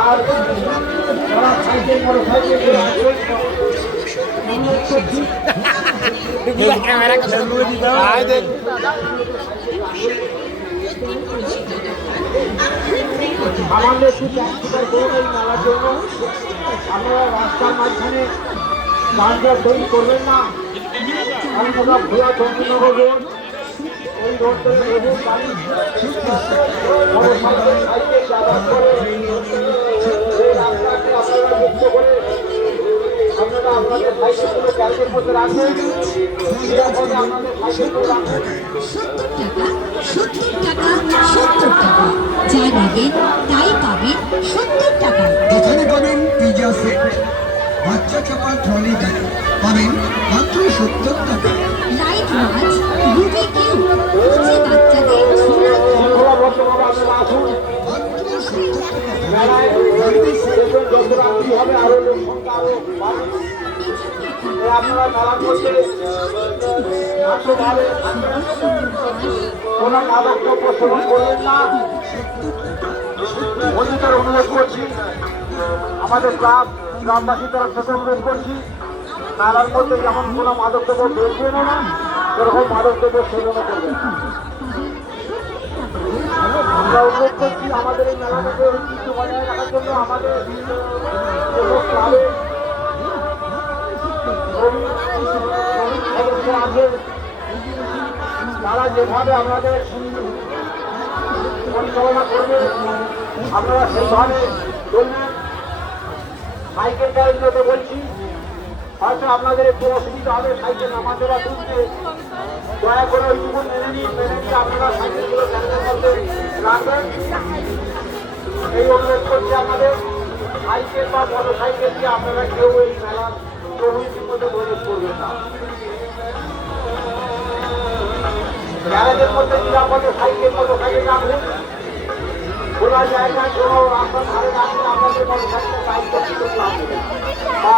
আর যারা সাইকেল আমাদের একটু প্র্যাকটিক্যাল করে এই জন্য আপনারা রাস্তার মাঝখানে বান্ধব তৈরি করবেন না ওরা ভুয়া চন্দ্রনগর রোড আপনারা আপনাদের সত্তর টাকা সত্তর টাকা টাকা যা নেবেন তাই পাবেন সত্তর টাকায় এখানে পাবেন পিজা সেট বাচ্চা চাপা ট্রলি ব্যাগ পাবেন মাত্র সত্তর টাকা। লাইট মাছ মেলায় রাত্রি কোন মাদক সেবন করবেন না অধিকার আমাদের গ্রাম, গ্রামবাসীর তরফ থেকে অনুরোধ করছি মেলার মধ্যে যেমন কোনো মাদক দ্রব্য বেরবেনও না, সেরকম মাদক দ্রব্য সেবনও করবেন জন্য আমাদের তারা যেভাবে আমাদের পরিচালনা করবে, আপনারা সেইভাবে চলবেন সাইকেল চালিয়ে বলছি। হয়তো আপনাদের একটু অসুবিধা হবে, সাইকেল বা তুলতে। দয়া করে ওইটুকু মেনে নিন, মেনে নিয়ে আপনারা সাইকেলগুলো করতে রাখবেন। এই অনুরোধ করছি আপনাদের, সাইকেল বা মোটর সাইকেল দিয়ে আপনারা কেউ এই মেলার প্রভৃতির মধ্যে প্রবেশ করবেন না। মধ্যে নিরাপদে সাইকেল মোটর সাইকেল রাখুন খোলা জায়গায় কোনো রাস্তার ধারে রাখলে আপনাদের মোটর সাইকেল বা